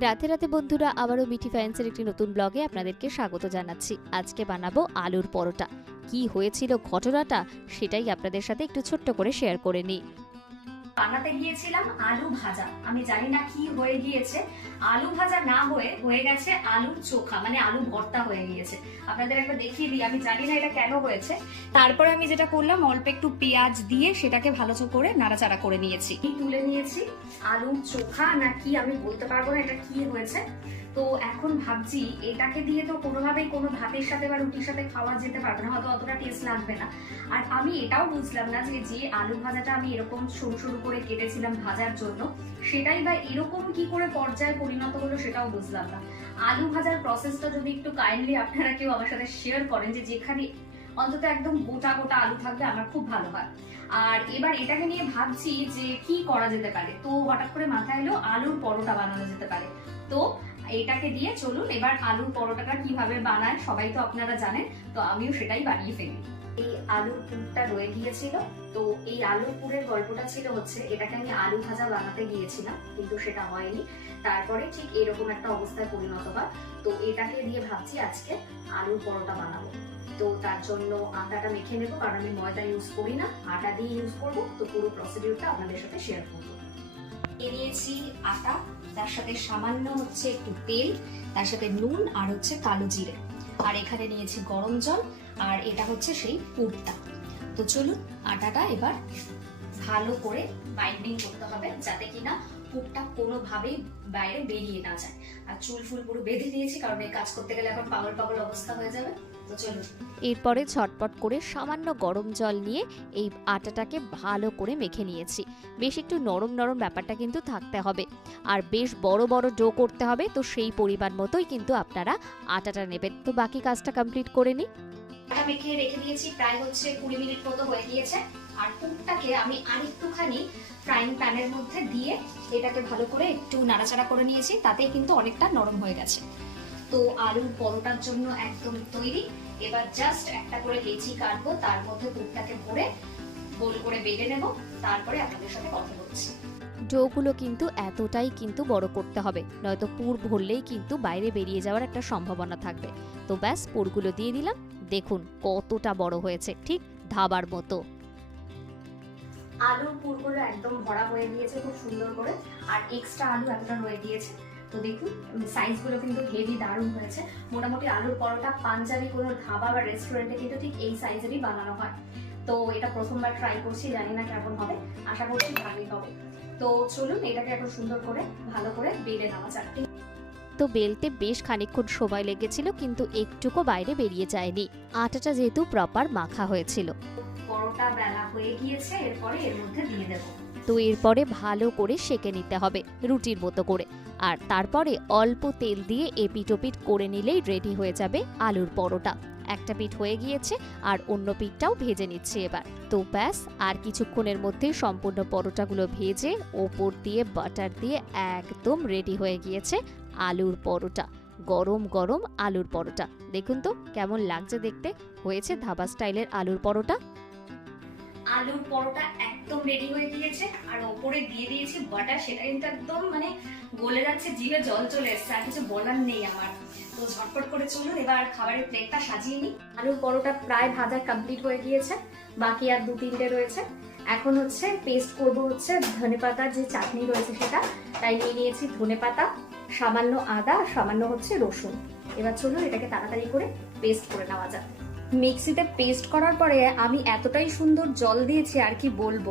রাতে রাতে বন্ধুরা, আবারও মিঠি ফ্যান্সের একটি নতুন ব্লগে আপনাদেরকে স্বাগত জানাচ্ছি। আজকে বানাবো আলুর পরোটা। কি হয়েছিল, ঘটনাটা, সেটাই আপনাদের সাথে একটু ছোট্ট করে শেয়ার করে নিই। বানাতে গিয়েছিলাম আলু ভাজা। আমি জানি না কি হয়ে গিয়েছে। আলু ভাজা না হয়ে হয়ে গেছে আলুর চোখা মানে আলু ভর্তা হয়ে গিয়েছে। আপনাদের একটা দেখিয়ে দিই, আমি জানি না এটা কেন হয়েছে। তারপরে আমি যেটা করলাম, অল্প একটু পেঁয়াজ দিয়ে সেটাকে ভালো করে নাড়াচাড়া করে নিয়েছি। তুলে নিয়েছি আলুর চোখা, না কি আমি বলতে পারব না এটা কি হয়েছে। তো এখন ভাবছি এটাকে দিয়ে তো কোনোভাবেই কোনো ভাতের সাথে বা রুটির সাথে খাওয়া যেতে পারবে না, হয়তো অতটা টেস্ট লাগবে না। আর আমি এটাও বুঝলাম না যে যে আলু ভাজাটা আমি এরকম সরু সরু করে কেটেছিলাম ভাজার জন্য, সেটাই বা এরকম কি করে পর্যায়ে পরিণত হলো সেটাও বুঝলাম না। আলু ভাজার প্রসেসটা যদি একটু কাইন্ডলি আপনারা কেউ আমার সাথে শেয়ার করেন যে, যেখানে অন্তত একদম গোটা গোটা আলু থাকবে, আমার খুব ভালো হয়। আর এবার এটাকে নিয়ে ভাবছি যে, কি করা যেতে পারে? তো হঠাৎ করে মাথায় এলো আলুর পরোটা বানানো যেতে পারে। তো এটাকে দিয়ে চলুন এবার আলুর পরোটাটা কীভাবে বানায় সবাই তো আপনারা জানেন, তো আমিও সেটাই বানিয়ে ফেলি। এই আলুর পুরটা রয়ে গিয়েছিল, তো এই আলুর পুরের গল্পটা ছিল হচ্ছে, এটাকে আমি আলু ভাজা বানাতে গিয়েছিলাম, কিন্তু সেটা হয়নি। তারপরে ঠিক এরকম একটা অবস্থায় পরিণত হয়, তো এটাকে দিয়ে ভাবছি আজকে আলুর পরোটা বানাবো। তো তার জন্য আটাটা মেখে নেব, কারণ আমি ময়দা ইউজ করি না, আটা দিয়ে ইউজ করব, তো পুরো প্রসিডিউরটা আপনাদের সাথে শেয়ার করব। নিয়েছি আটা তার সাথে সামান্য হচ্ছে একটু তেল, তার সাথে নুন আর হচ্ছে কালো জিরে। আর এখানে নিয়েছি গরম জল, আর এটা হচ্ছে সেই পুরটা তো চলুন আটাটা এবার ভালো করে বাইন্ডিং করতে হবে যাতে কিনা পুরটা কোনোভাবেই বাইরে বেরিয়ে না যায়। আর চুল ফুল পুরো বেঁধে দিয়েছি কারণ এই কাজ করতে গেলে এখন পাগল পাগল অবস্থা হয়ে যাবে। তো চলুন। এরপরে ঝটপট করে সামান্য গরম জল নিয়ে এই আটাটাকে ভালো করে মেখে নিয়েছি। বেশ একটু নরম নরম ব্যাপারটা কিন্তু থাকতে হবে। আর বেশ বড় বড় ডো করতে হবে তো সেই পরিমাণ মতোই কিন্তু আপনারা আটাটা নেবেন। তো বাকি কাজটা কমপ্লিট করে নিই। আটা মেখে রেখে দিয়েছি প্রায় হচ্ছে কুড়ি মিনিট মতো হয়ে গিয়েছে। আর পুরটাকে আমি আরেকটুখানি ফ্রাইং প্যানের মধ্যে দিয়ে এটাকে ভালো করে একটু নাড়াচাড়া করে নিয়েছি, তাতেই কিন্তু অনেকটা নরম হয়ে গেছে। তো আলুর পরোটার জন্য একদম তৈরি। এবার জাস্ট একটা করে লেচি কাটবো, তার মধ্যে পুরটাকে ভরে গোল করে বেলে নেব, তারপরে আপনাদের সাথে কথা বলছি। ডোগুলো কিন্তু এতটাই কিন্তু বড় করতে হবে, নয়তো পুর ভরলেই কিন্তু বাইরে বেরিয়ে যাওয়ার একটা সম্ভাবনা থাকবে। তো ব্যাস, পুরগুলো দিয়ে দিলাম। দেখুন কতটা বড় হয়েছে, ঠিক ধাবার মতো। আলুর পুরগুলো একদম ভরা হয়ে গিয়েছে, খুব সুন্দর করে। আর এক্সট্রা আলু এতটা রয়ে গিয়েছে। তো দেখুন সাইজগুলো কিন্তু হেভি দারুণ হয়েছে। মোটামুটি আলুর পরোটা, পাঞ্জাবি কোনো ধাবা বা রেস্টুরেন্টে কিন্তু ঠিক এই সাইজেরই বানানো হয়। তো এটা প্রথমবার ট্রাই করছি, জানি না কেমন হবে। আশা করছি ভালোই হবে। তো চলুন, এটাকে এখন সুন্দর করে, ভালো করে বেলে নেওয়া যাক। তো বেলতে বেশ খানিকক্ষণ সময় লেগেছিল, কিন্তু একটুকু বাইরে বেরিয়ে যায়নি। আটাটা যেহেতু প্রপার মাখা হয়েছিল। পরোটা বেলা হয়ে গিয়েছে, এরপরে এর মধ্যে দিয়ে দেবো। তো এরপরে ভালো করে সেকে নিতে হবে রুটির মতো করে। আর তারপরে অল্প তেল দিয়ে এপিটোপিট করে নিলেই রেডি হয়ে যাবে আলুর পরোটা। একটা পিঠ হয়ে গিয়েছে আর অন্য পিঠটাও ভেজে নিচ্ছি এবার। তো ব্যাস, আর কিছুক্ষণের মধ্যে সম্পূর্ণ পরোটাগুলো ভেজে ওপর দিয়ে বাটার দিয়ে একদম রেডি হয়ে গিয়েছে আলুর পরোটা। গরম গরম আলুর পরোটা। দেখুন তো, কেমন লাগছে দেখতে? হয়েছে ধাবা স্টাইলের আলুর পরোটা? আলুর পরোটা একদম রেডি হয়ে গিয়েছে, আর ওপরে দিয়ে দিয়েছি বাটার সেটা কিন্তু একদম মানে গলে যাচ্ছে, জিভে জল চলে এসছে, আর কিছু বলার নেই আমার। তো ঝটপট করে চলুন, এবার খাবারের প্লেটটা সাজিয়ে নিই। আলুর পরোটা প্রায় ভাজা কমপ্লিট হয়ে গিয়েছে, বাকি আর দু তিনটে রয়েছে। এখন হচ্ছে পেস্ট করব হচ্ছে ধনেপাতার যে চাটনি রয়েছে সেটা, তাই নিয়ে নিয়েছি ধনেপাতা সামান্য আদা সামান্য হচ্ছে রসুন। এবার চলুন, এটাকে তাড়াতাড়ি করে পেস্ট করে নেওয়া যাক। মিক্সিতে পেস্ট করার পরে আমি এতটাই সুন্দর জল দিয়েছি, আর কি বলব।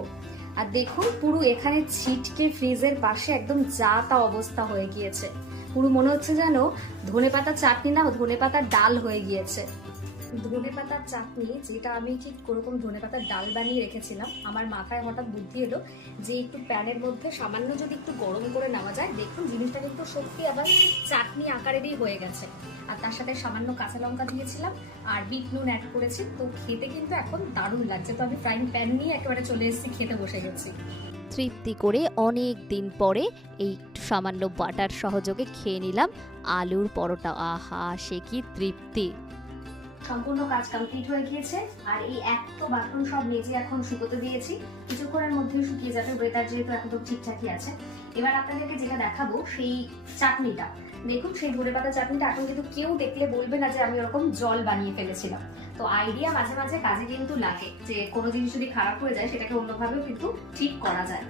আর দেখুন, পুরো এখানে ছিটকে ফ্রিজের পাশে একদম যা তা অবস্থা হয়ে গিয়েছে। পুরো মনে হচ্ছে যেন ধনে পাতা চাটনি না ধনে পাতা ডাল হয়ে গিয়েছে। ধনেপাতার চাটনি, যেটা আমি ঠিক কোরকম ধনেপাতার ডাল বানিয়ে রেখেছিলাম। আমার মাথায় হঠাৎ বুদ্ধি এলো যে একটু প্যানের মধ্যে সামান্য যদি একটু গরম করে নেওয়া যায়, দেখুন জিনিসটা কিন্তু সত্যি আবার চাটনি আকারেরই হয়ে গেছে। আর তার সাথে সামান্য কাঁচা লঙ্কা দিয়েছিলাম, আর বিট নুন অ্যাড করেছি। তো খেতে কিন্তু এখন দারুণ লাগছে। তো আমি ফ্রাইং প্যান নিয়ে একেবারে চলে এসেছি, খেতে বসে গেছি। তৃপ্তি করে অনেক দিন পরে এই সামান্য বাটার সহযোগে খেয়ে নিলাম। আলুর পরোটা, আহা, সে কি তৃপ্তি! সম্পূর্ণ কাজ কমপ্লিট হয়ে গিয়েছে। আর এই এক তো বাথরুম সব মেজে এখন শুকোতে দিয়েছি। কিছুক্ষণের মধ্যে শুকিয়ে যাবে ওয়েদার যেহেতু একদম ঠিকঠাকই আছে। এবার আপনাদেরকে যেটা দেখাবো, সেই চাটনিটা। দেখুন, সেই ধনে পাতা চাটনিটা এখন কিন্তু কেউ দেখলে বলবে না যে আমি ওরকম জল বানিয়ে ফেলেছিলাম। তো আইডিয়া মাঝে মাঝে কাজে কিন্তু লাগে যে কোনো জিনিস যদি খারাপ হয়ে যায়, সেটাকে অন্যভাবেও কিন্তু ঠিক করা যায়।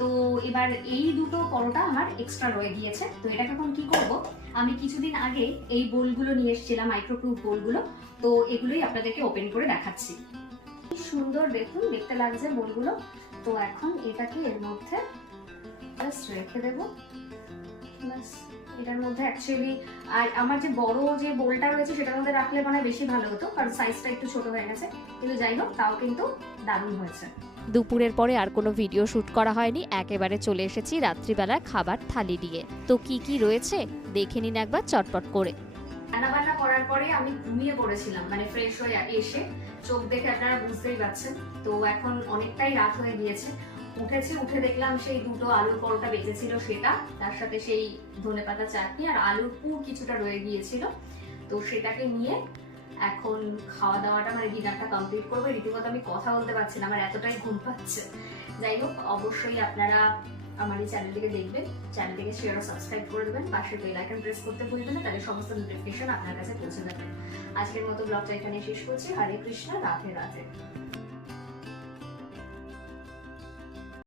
তো এবার এই দুটো পরোটা আমার এক্সট্রা রয়ে গিয়েছে। তো এটাকে এখন কি করব? আমি কিছুদিন আগে এই বোলগুলো নিয়ে এসেছিলাম মাইক্রোপ্রুফ বোলগুলো। তো এগুলোই আপনাদেরকে ওপেন করে দেখাচ্ছি। সুন্দর দেখুন, দেখতে লাগছে বোলগুলো। তো এখন এটাকে এর মধ্যে জাস্ট রেখে দেবো। ব্যাস, এটার মধ্যে অ্যাকচুয়ালি আর আমার যে বড় যে বোলটা রয়েছে, সেটার মধ্যে রাখলে মানে বেশি ভালো হতো, কারণ সাইজটা একটু ছোট হয়ে গেছে। কিন্তু যাই হোক, তাও কিন্তু দারুণ হয়েছে। দুপুরের পরে আর কোনো ভিডিও শ্যুট করা হয়নি। একেবারে চলে এসেছি রাত্রিবেলার খাবার থালি নিয়ে তো কি কি রয়েছে? দেখে নিন একবার চটপট করে। রান্না বান্না করার পরে আমি ঘুমিয়ে পড়েছিলাম মানে ফ্রেশ হয়ে এসে। চোখ দেখে আপনারা বুঝতেই পারছেন। তো এখন অনেকটাই রাত হয়ে গিয়েছে। উঠেছি, উঠে দেখলাম সেই দুটো আলুর পরোটা বেঁচেছিল সেটা। তার সাথে সেই ধনেপাতা চাটনি আর আলুর পুর কিছুটা রয়ে গিয়েছিল। তো সেটাকে নিয়ে এখন খাওয়া দাওয়াটা মানে ডিনারটা কমপ্লিট করব, রীতিমতো আমি কথা বলতে পারছি না, আমার এতটাই ঘুম পাচ্ছে। যাই হোক, অবশ্যই আপনারা আমার এই চ্যানেলটিকে দেখবেন চ্যানেলটিকে শেয়ার ও সাবস্ক্রাইব করে দেবেন, পাশে বেল আইকন প্রেস করতে ভুলবেন না, তাহলে সমস্ত নোটিফিকেশন আপনার কাছে পৌঁছে যাবে। আজকের মতো ব্লগটা এখানে শেষ করছি। হরে কৃষ্ণ, রাধে রাধে।